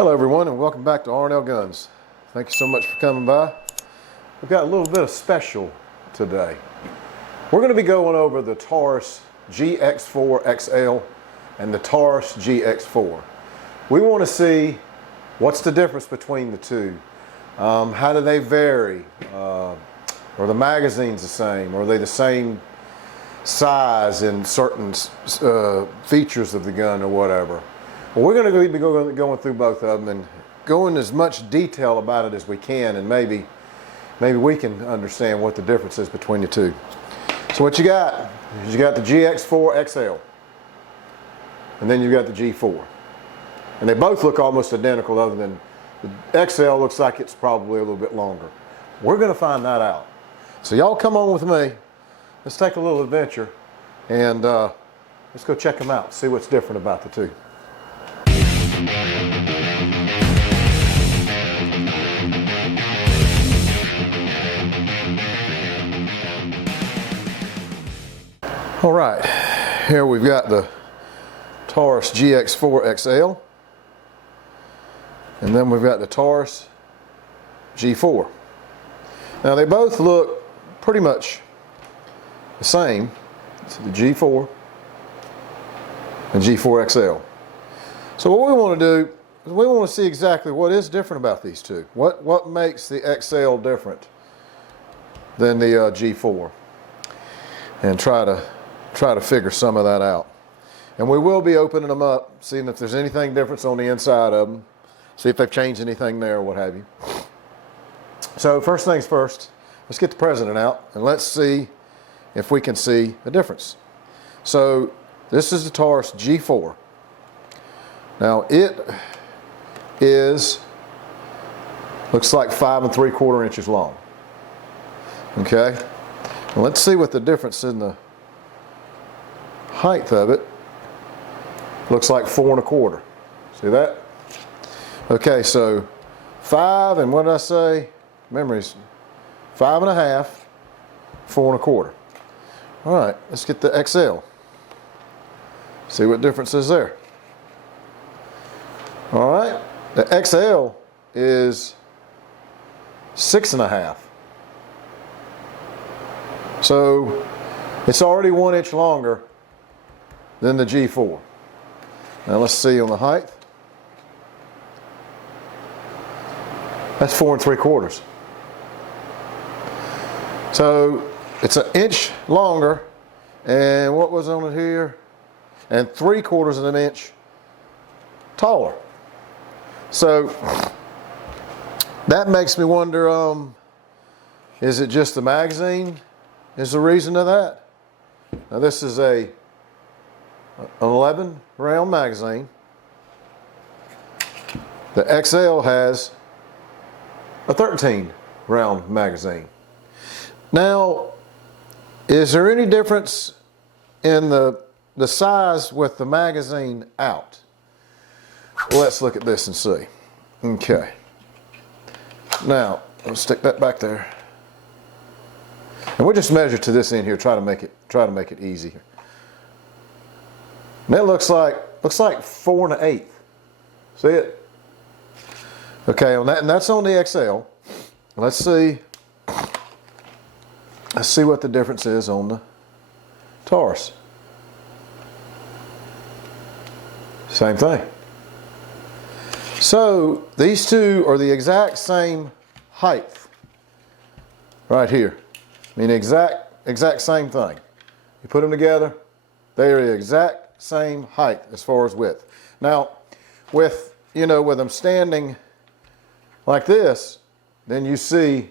Hello everyone, and welcome back to R&L Guns. Thank you so much for coming by. We've got a little bit of special today. We're going to be going over the Taurus GX4 XL and the Taurus GX4. We want to see what's the difference between the two. How do they vary? Are the magazines the same? Are they the same size in certain features of the gun or whatever? Well, we're going to be going through both of them and go in as much detail about it as we can, and maybe we can understand what the difference is between the two. So what you got is you got the GX4 XL, and then you got the G4. And they both look almost identical, other than the XL looks like it's probably a little bit longer. We're going to find that out. So y'all come on with me. Let's take a little adventure, and let's go check them out, see what's different about the two. All right, here we've got the Taurus GX4 XL, and then we've got the Taurus G4. Now they both look pretty much the same. It's the G4 and G4 XL. So what we want to do is we want to see exactly what is different about these two. What makes the XL different than the G4, and try to figure some of that out. And we will be opening them up, seeing if there's anything different on the inside of them, see if they've changed anything there or what have you. So first things first, let's get the president out and let's see if we can see a difference. So this is the Taurus G4. Now it looks like 5 3/4 inches long. Okay, well, let's see what the difference in the height of it. Looks like 4 1/4. See that? Okay, so 5 and what did I say? Memories. 5 1/2, 4 1/4. All right, let's get the XL. See what difference is there. All right, the XL is 6 1/2. So it's already 1 inch longer than the G4. Now let's see on the height. That's 4 3/4. So it's 1 inch longer, and what was on it here? And 3/4 of an inch taller. So that makes me wonder, is it just the magazine is the reason of that? Now this is an 11 round magazine. The XL has a 13 round magazine. Now, is there any difference in the size with the magazine out? Let's look at this and see. Okay. Now, I'll stick that back there. And we'll just measure to this end here, try to make it easy. And that looks like 4 1/8. See it? Okay, on that, and that's on the XL. Let's see what the difference is on the Taurus. Same thing. So these two are the exact same height right here. I mean, exact same thing. You put them together, they are the exact same height as far as width. Now, with them standing like this, then you see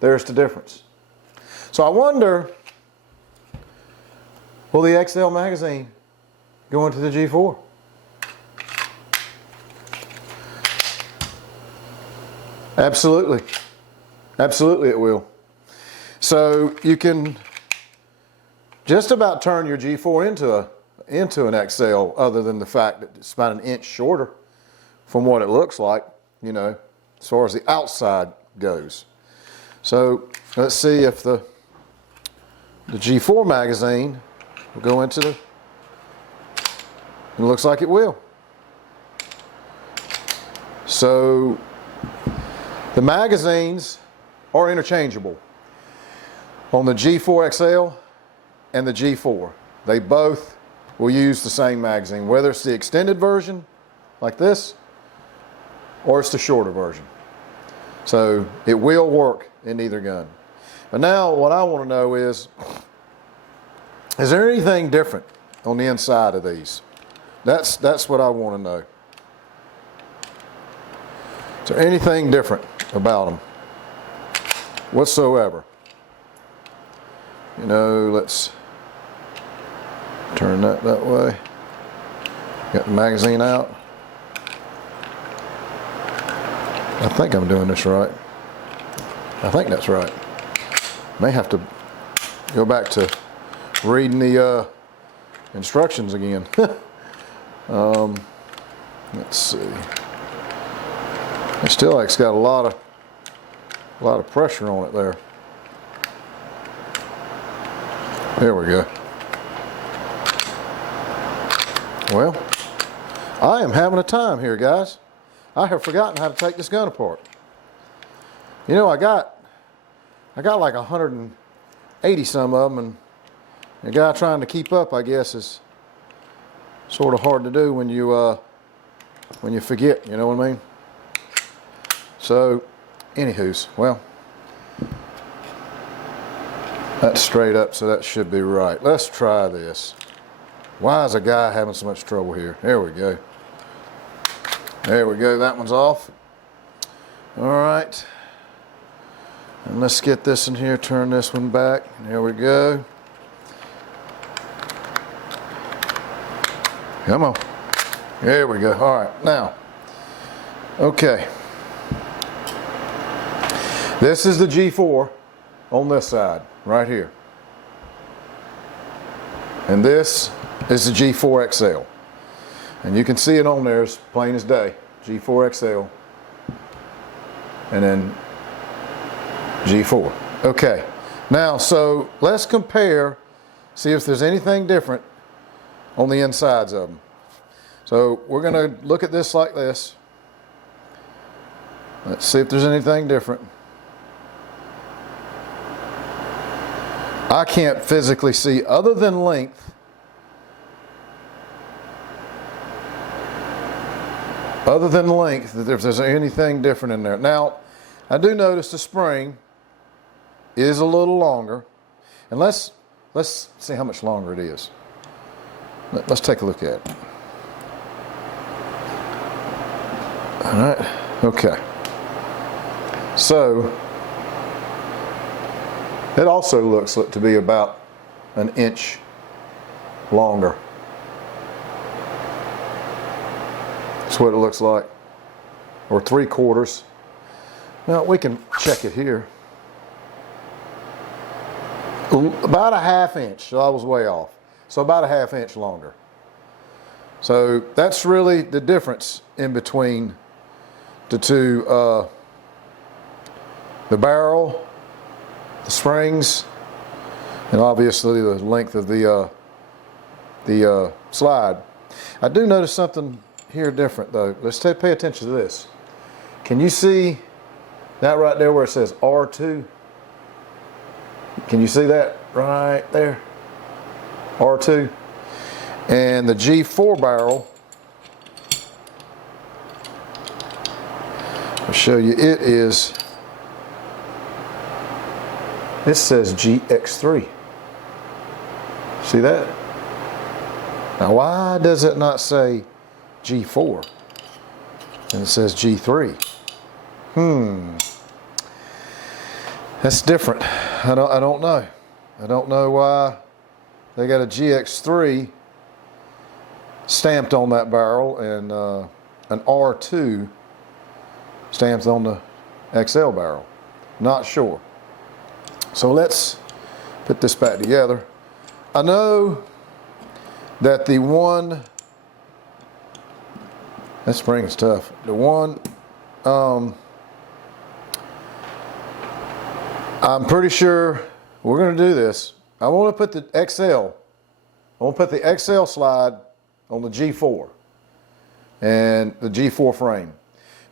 there's the difference. So I wonder, will the XL magazine go into the G4? Absolutely. Absolutely it will. So you can just about turn your G4 into an XL, other than the fact that it's about 1 inch shorter from what it looks like, as far as the outside goes. So let's see if the G4 magazine will go into the, and it looks like it will. So the magazines are interchangeable on the G4 XL and the G4. They both will use the same magazine, whether it's the extended version like this or it's the shorter version. So it will work in either gun. But now what I want to know is there anything different on the inside of these? That's what I want to know. Is there anything different about them whatsoever? You know, let's turn that way. Got the magazine out. I think I'm doing this right. I think that's right. May have to go back to reading the instructions again. Let's see. It still like it's got a lot of pressure on it there. There we go. Well, I am having a time here, guys. I have forgotten how to take this gun apart. You know, I got like 180 some of them, and the guy trying to keep up, I guess, is sort of hard to do when you forget, you know what I mean? So, anywho's, well, that's straight up, so that should be right. Let's try this. Why is a guy having so much trouble here? There we go. There we go, that one's off. All right. And let's get this in here, turn this one back. There we go. Come on. There we go. All right, now, okay. This is the G4 on this side, right here. And this is the G4 XL. And you can see it on there as plain as day. G4 XL. And then G4. Okay. Now, so let's compare, see if there's anything different on the insides of them. So we're going to look at this like this. Let's see if there's anything different. I can't physically see, other than length, that if there's anything different in there. Now, I do notice the spring is a little longer. And let's see how much longer it is. Let's take a look at it. All right, okay. So, it also looks to be about an inch longer. That's what it looks like. Or 3/4. Now we can check it here. About a ½ inch, so I was way off. So about a ½ inch longer. So that's really the difference in between the two, the barrel, the springs, and obviously the length of the slide. I do notice something here different though. Let's pay attention to this. Can you see that right there where it says R2? Can you see that right there? R2. And the G4 barrel, I'll show you, it says GX3. See that? Now why does it not say G4 and it says G3? That's different. I don't know. I don't know why they got a GX3 stamped on that barrel and an R2 stamped on the XL barrel. Not sure. So let's put this back together. I know that the one, that spring is tough. The one, I'm pretty sure we're going to do this. I want to put the XL, I want to put the XL slide on the G4 and the G4 frame.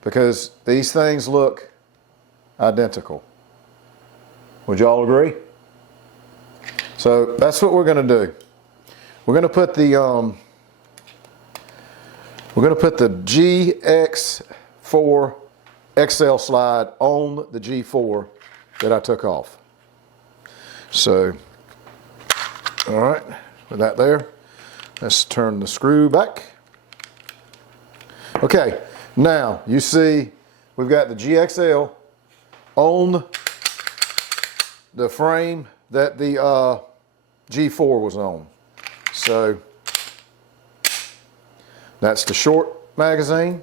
because these things look identical. Would y'all agree? So that's what we're going to do. We're going to put the GX4 XL slide on the G4 that I took off. So, all right, with that there, let's turn the screw back. Okay, now you see we've got the GXL on the frame that the G4 was on. So that's the short magazine,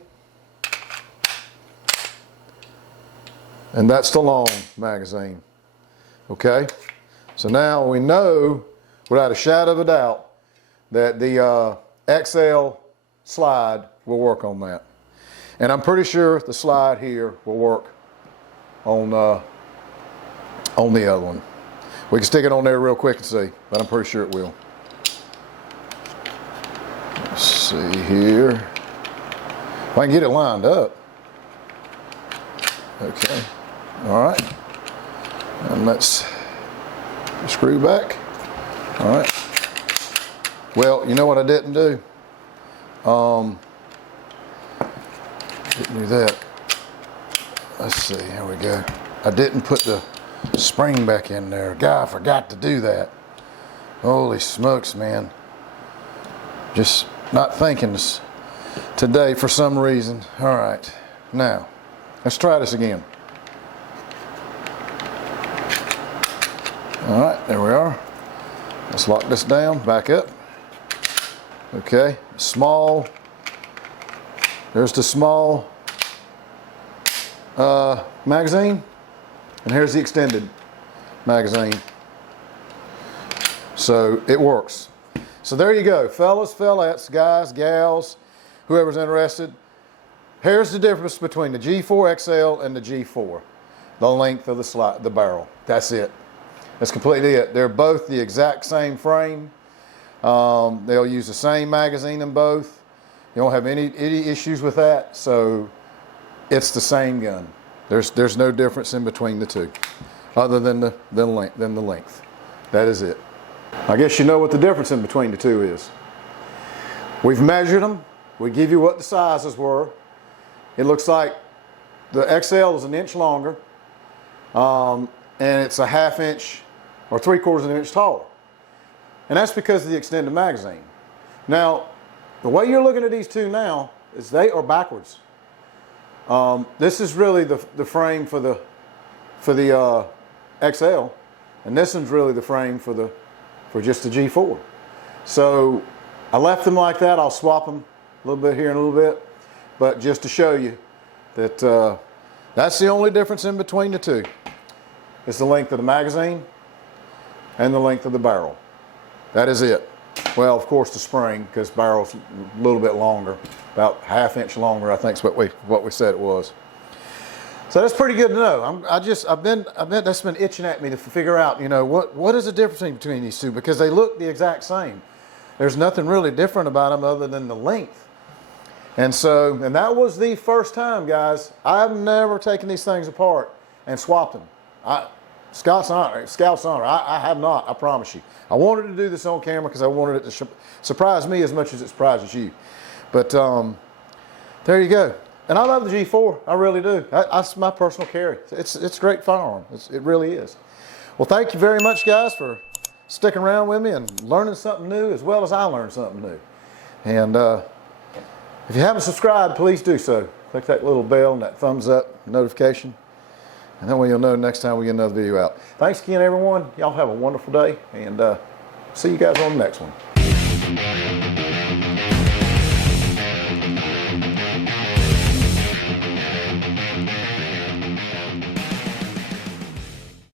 and that's the long magazine. Okay, so now we know without a shadow of a doubt that the XL slide will work on that, and I'm pretty sure the slide here will work on the other one. We can stick it on there real quick and see, but I'm pretty sure it will. Let's see here. If I can get it lined up. Okay. All right. And let's screw back. All right. Well, you know what I didn't do? Didn't do that. Let's see. Here we go. I didn't put the spring back in there. God, I forgot to do that. Holy smokes, man. Just not thinking this today for some reason. All right, now let's try this again. All right, there we are. Let's lock this down, back up. Okay, small. There's the small magazine, and here's the extended magazine. So it works. So there you go, fellas, fellettes, guys, gals, whoever's interested. Here's the difference between the G4 XL and the G4. The length of the barrel. That's it. That's completely it. They're both the exact same frame. They'll use the same magazine in both. You don't have any issues with that. So it's the same gun. There's no difference in between the two, other than the length. That is it. I guess you know what the difference in between the two is. We've measured them. We give you what the sizes were. It looks like the XL is an inch longer, and it's a 1/2 inch or 3/4 of an inch taller. And that's because of the extended magazine. Now, the way you're looking at these two now is they are backwards. This is really the frame for the XL, and this one's really the frame for just the G4. So I left them like that. I'll swap them a little bit here and a little bit, but just to show you that that's the only difference in between the two. It's the length of the magazine and the length of the barrel. That is it. Well, of course, the spring, because barrel's a little bit longer, about 1/2 inch longer, I think is what we said it was. So that's pretty good to know. That's been itching at me to figure out, you know, what is the difference between these two, because they look the exact same. There's nothing really different about them other than the length. And that was the first time, guys. I've never taken these things apart and swapped them. Scout's honor, I have not, I promise you. I wanted to do this on camera because I wanted it to surprise me as much as it surprises you. But there you go. And I love the G4, I really do. That's my personal carry. It's a great firearm, it really is. Well, thank you very much, guys, for sticking around with me and learning something new as well as I learned something new. And if you haven't subscribed, please do so. Click that little bell and that thumbs up notification. And that way you'll know next time we get another video out. Thanks again, everyone. Y'all have a wonderful day, and see you guys on the next one.